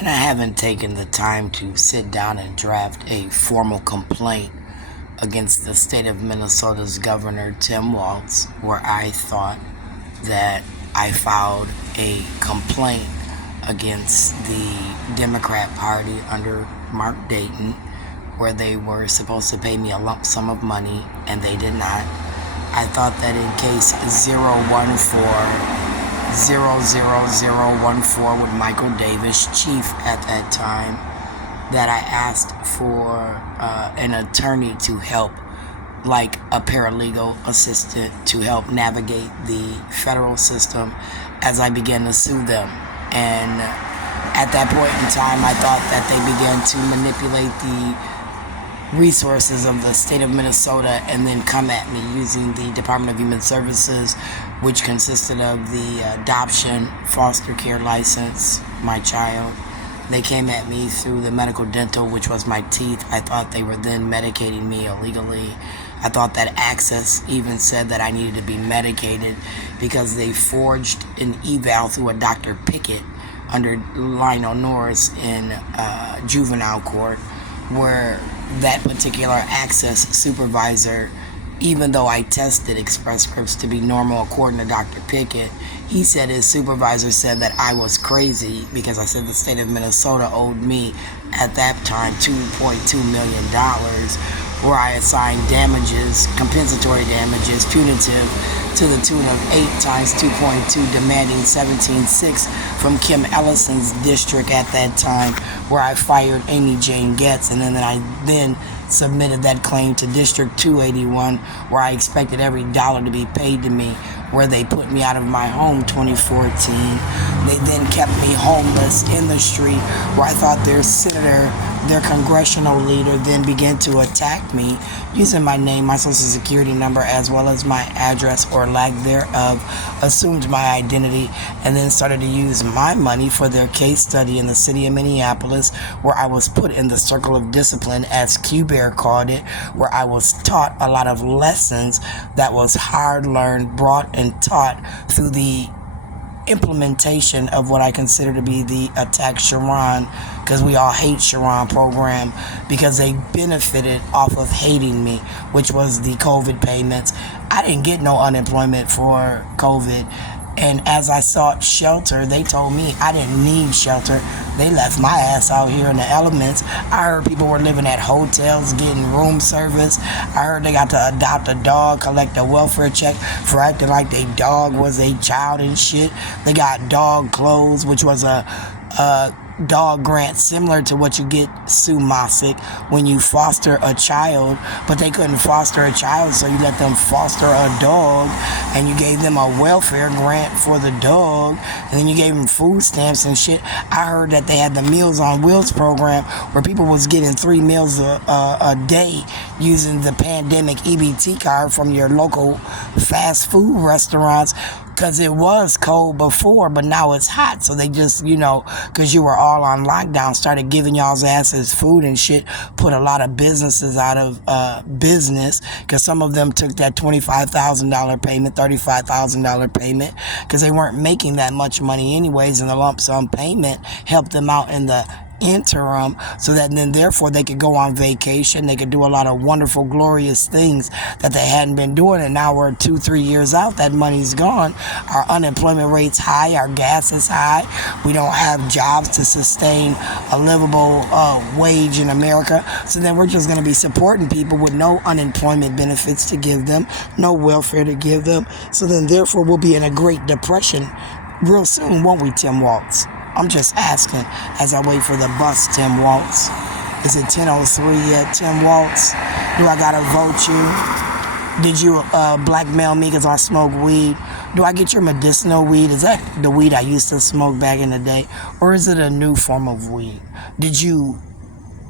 and I haven't taken the time to sit down and draft a formal complaint against the state of Minnesota's Governor Tim Walz, where I thought that I filed a complaint against the Democrat Party under Mark Dayton, where they were supposed to pay me a lump sum of money, and they did not. I thought that in case 014 with Michael Davis, chief at that time, that I asked for an attorney to help, like a paralegal assistant, to help navigate the federal system as I began to sue them. And at that point in time, I thought that they began to manipulate the resources of the state of Minnesota and then come at me using the Department of Human Services, which consisted of the adoption, foster care license, my child. They came at me through the medical dental, which was my teeth. I thought they were then medicating me illegally. I thought that Access even said that I needed to be medicated because they forged an eval through a Dr. Pickett under Lionel Norris in juvenile court, where that particular Access supervisor, even though I tested Express Scripts to be normal according to Dr. Pickett, he said his supervisor said that I was crazy because I said the state of Minnesota owed me at that time $2.2 million, where I assigned damages, compensatory damages, punitive, to the tune of 8 times 2.2, demanding 17.6 from Kim Ellison's district at that time, where I fired Amy Jane Getz, and then I submitted that claim to District 281, where I expected every dollar to be paid to me, where they put me out of my home 2014. They then kept me homeless in the street, where I thought their senator, their congressional leader, then began to attack me using my name, my social security number, as well as my address or lack thereof, assumed my identity, and then started to use my money for their case study in the city of Minneapolis, where I was put in the circle of discipline, as Q-Bear called it, where I was taught a lot of lessons that was hard learned, brought and taught through the implementation of what I consider to be the Attack Sharon, because we all hate Sharon program, because they benefited off of hating me, which was the COVID payments. I didn't get no unemployment for COVID, and as I sought shelter, they told me I didn't need shelter. They left my ass out here in the elements. I heard people were living at hotels, getting room service. I heard they got to adopt a dog, collect a welfare check for acting like their dog was a child and shit. They got dog clothes, which was a dog grant similar to what you get, Sue Mosick, when you foster a child, but they couldn't foster a child, so you let them foster a dog, and you gave them a welfare grant for the dog, and then you gave them food stamps and shit. I heard that they had the Meals on Wheels program, where people was getting 3 meals a day using the pandemic EBT card from your local fast food restaurants, because it was cold before, but now it's hot. So they just, because you were all on lockdown, started giving y'all's asses food and shit, put a lot of businesses out of business, because some of them took that $25,000 payment, $35,000 payment, because they weren't making that much money anyways, and the lump sum payment helped them out in the interim, so that then therefore they could go on vacation, they could do a lot of wonderful, glorious things that they hadn't been doing. And now we're 2-3 years out, that money's gone, our unemployment rate's high, our gas is high, we don't have jobs to sustain a livable wage in America. So then we're just going to be supporting people with no unemployment benefits to give them, no welfare to give them. So then therefore we'll be in a Great Depression real soon, won't we, Tim Walz? I'm just asking as I wait for the bus, Tim Walz. Is it 10:03 yet, Tim Walz? Do I gotta vote you? Did you blackmail me because I smoke weed? Do I get your medicinal weed? Is that the weed I used to smoke back in the day? Or is it a new form of weed? Did you,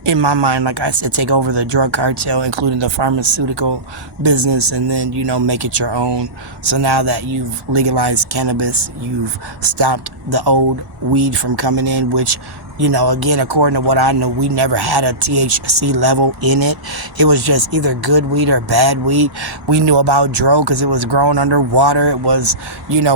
in my mind, like I said, take over the drug cartel, including the pharmaceutical business, and then, make it your own? So now that you've legalized cannabis, you've stopped the old weed from coming in, which Again, according to what I know, we never had a THC level in it. It was just either good weed or bad weed. We knew about dro because it was grown underwater. It was,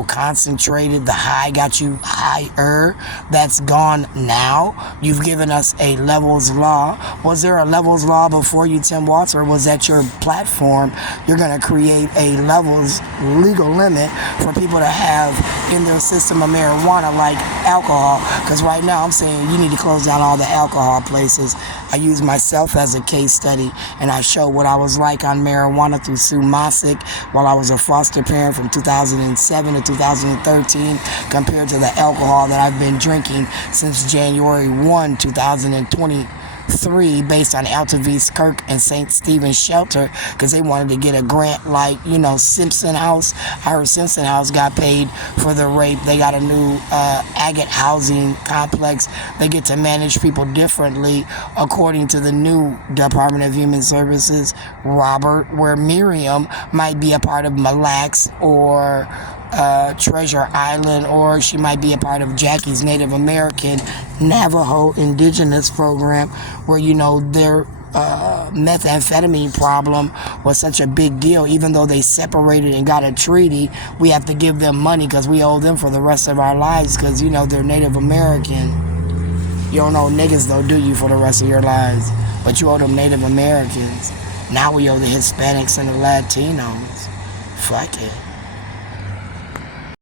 concentrated. The high got you higher. That's gone now. You've given us a levels law. Was there a levels law before you, Tim Watts, or was that your platform? You're going to create a levels legal limit for people to have in their system of marijuana like alcohol, because right now I'm saying you need to close down all the alcohol places. I use myself as a case study, and I show what I was like on marijuana through Sue Mosick while I was a foster parent from 2007 to 2013 compared to the alcohol that I've been drinking since January 1, 2023, based on Alta Vista Kirk and St. Stephen's Shelter, because they wanted to get a grant like, Simpson House. I heard Simpson House got paid for the rape. They got a new agate housing complex. They get to manage people differently according to the new Department of Human Services, Robert, where Miriam might be a part of Mille Lacs or Treasure Island, or she might be a part of Jackie's Native American Navajo Indigenous program, where their methamphetamine problem was such a big deal. Even though they separated and got a treaty, we have to give them money because we owe them for the rest of our lives, because they're Native American. You don't owe niggas though, do you, for the rest of your lives? But you owe them Native Americans. Now we owe the Hispanics and the Latinos. Fuck it.